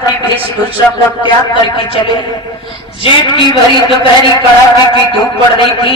अपनी वेशभूषा को त्याग करके चले। जेठ की भरी दोपहरी कड़ाके की धूप पड़ रही थी।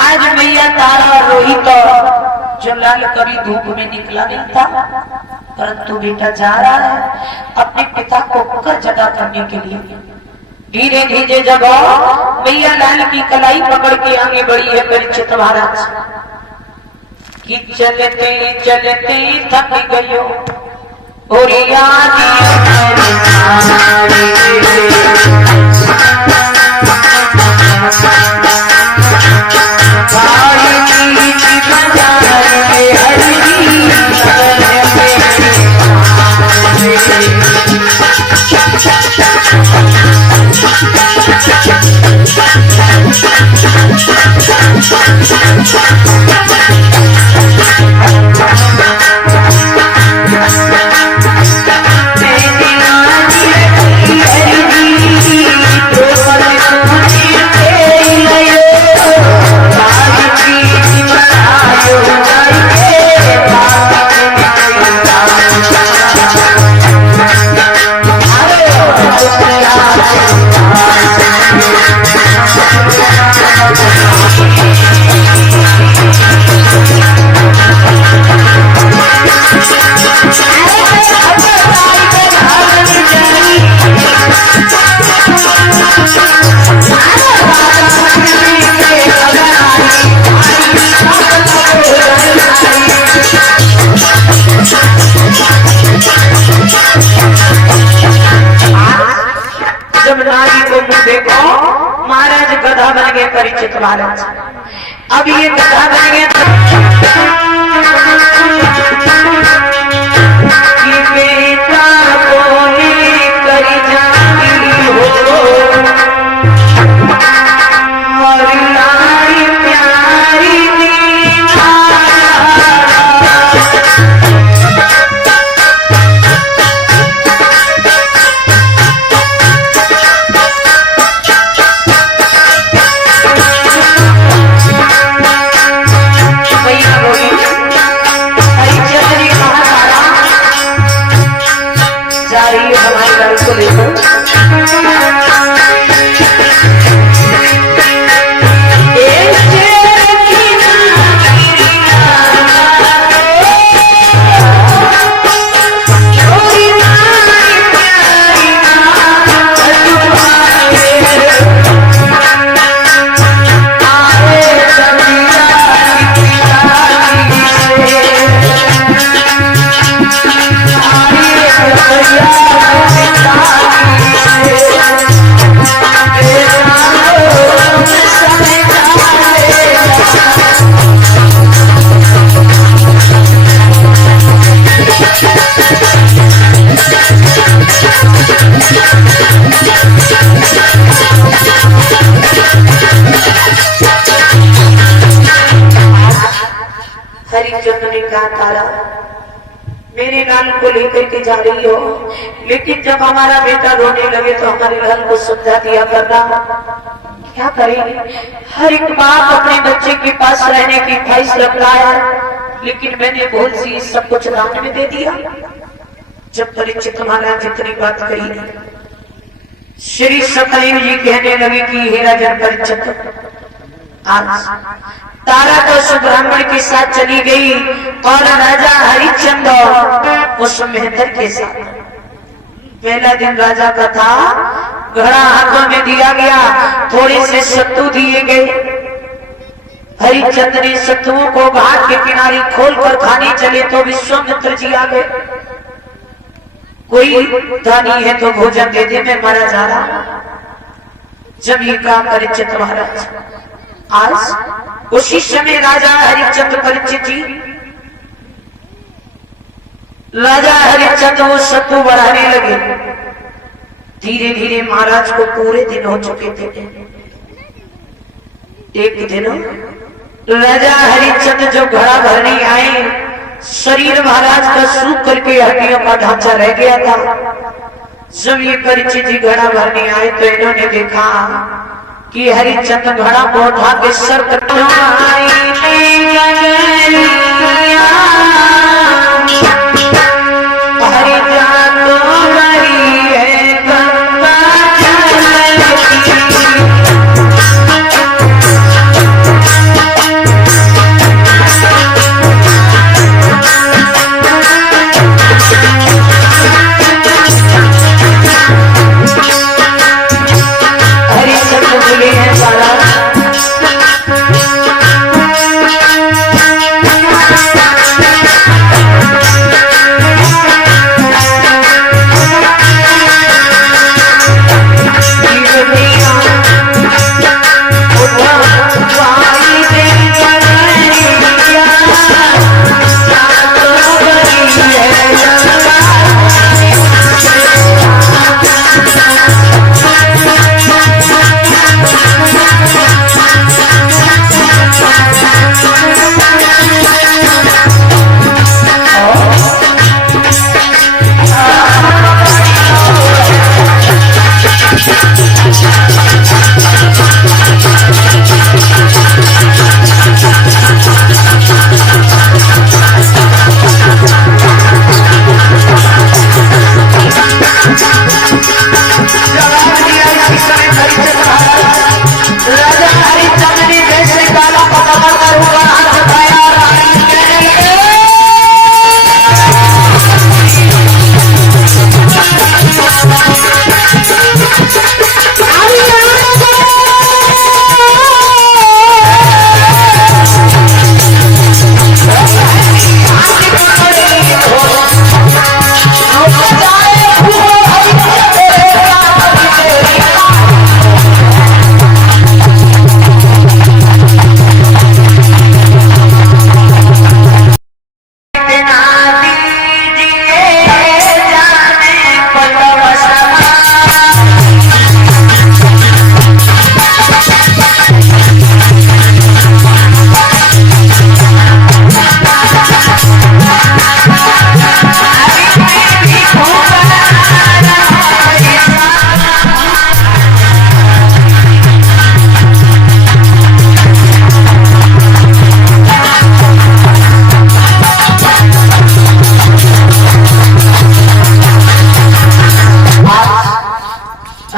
आज मैया तारा और रोहित जो लाल कभी धूप में निकला नहीं था, परंतु बेटा जा रहा है अपने पिता को कर जगा करने के लिए। धीरे धीरे जब मैया लाल की कलाई पकड़ के आगे बढ़ी है परीक्षित महाराज कि चलते चलते थक गयो और महाराज गधा बन गए परीक्षित महाराज। अब ये गधा बन गए कि बेटा को लेकर जाती हो और लाई प्यारी मेरे लाल को लेकर के जा रही हो, लेकिन जब हमारा बेटा रोने लगे तो हमारे लाल को समझा दिया करना। क्या करेंगे, हर एक बाप अपने बच्चे के पास रहने की ख्वाहिश रखता है, लेकिन मैंने भूल सी सब कुछ दान में दे दिया। जब परीक्षित महाराज इतनी बात कही, श्री सतदेव जी कहने लगे कि हे राजन परीक्षित, आज तारा तो सुब्राह्मण के साथ चली गई और राजा हरिश्चंद्र उस मेहतर के साथ। पहला दिन राजा का था, घड़ा हाथों में दिया गया, थोड़े से सत्तू दिए गए। हरिश्चंद्र ने सत्तुओं को घाट के किनारे खोलकर खाने चले तो विश्वामित्र जी आ गए। कोई दानी है तो भोजन दे दे, मैं मारा जा रहा। जब ये कहा परीक्षित महाराज, आज उसी समय राजा हरिश्चंद्र परीक्षित जी, राजा हरिश्चंद्र वो सत्तू बढ़ाने लगे। धीरे धीरे महाराज को पूरे दिन हो चुके थे। एक दिन राजा हरिश्चंद्र जो घड़ा भरने आए, शरीर महाराज का सूख करके हड्डियों का ढांचा रह गया था। जब ये परीक्षित जी घड़ा भरने आए तो इन्होंने देखा कि हरिश्चंद्र घड़ा को उठा के सर पर हरि जान तो मरी है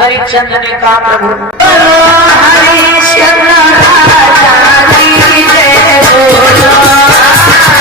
हरिश्चंद्र ने कहा प्रभु हरिश्चंद्र राजा की जय बोलो।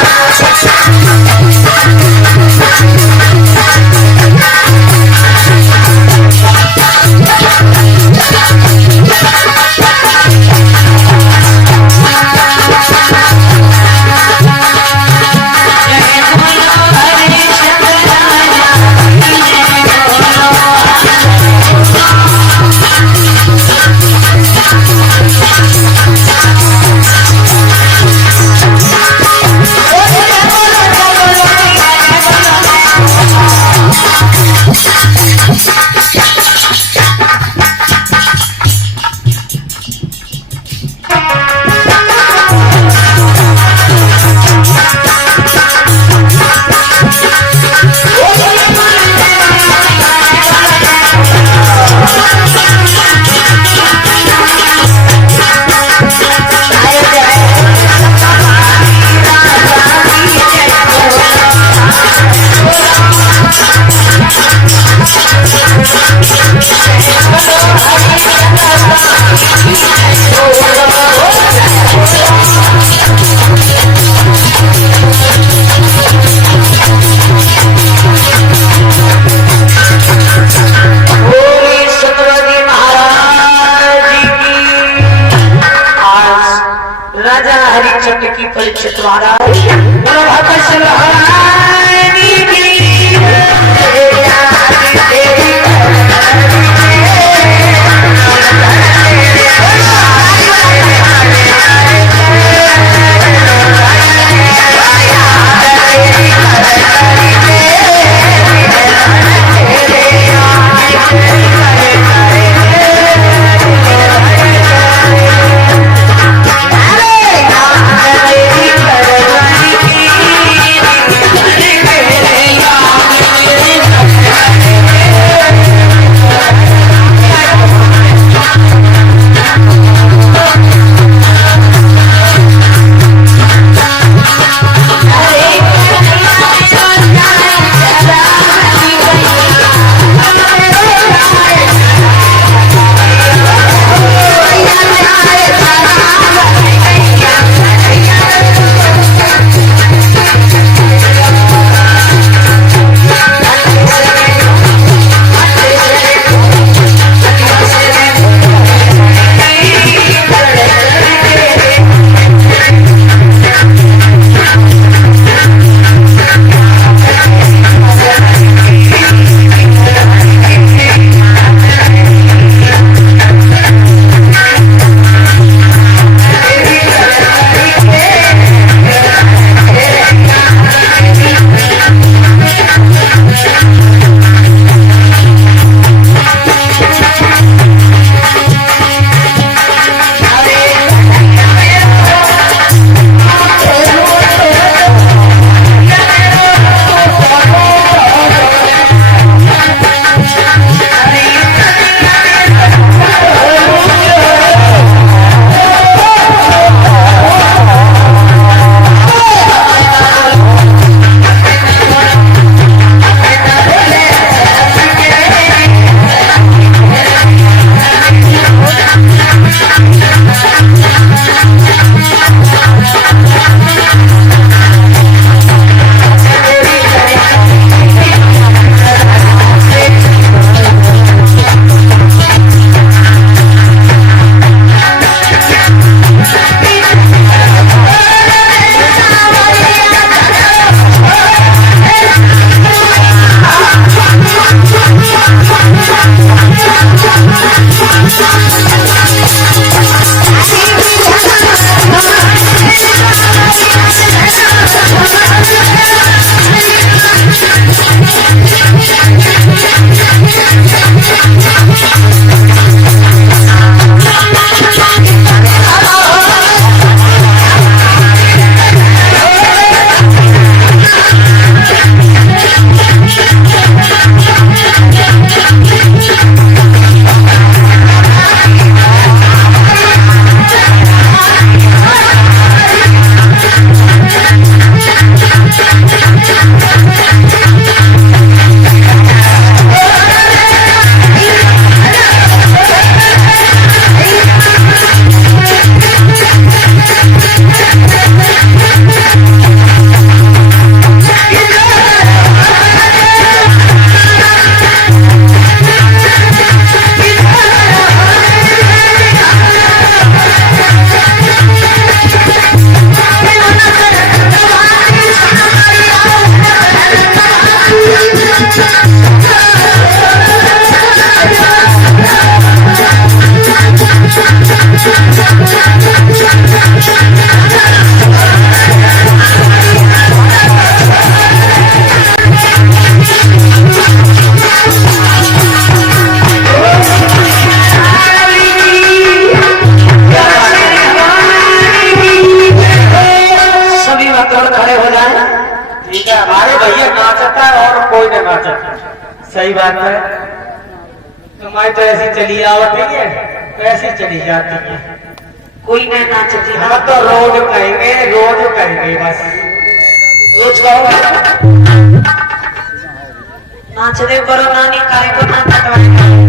राजा हरिश्चंद्र की परीक्षित महाराज सही बात है। तो मैं तो ऐसी चली आवती है, तो ऐसी चली जाती है। कोई नहीं नाचती ना। हम तो रोज कहेंगे बस। रोज कहो नाच दे करो नानी काय को ना कटवाएगा।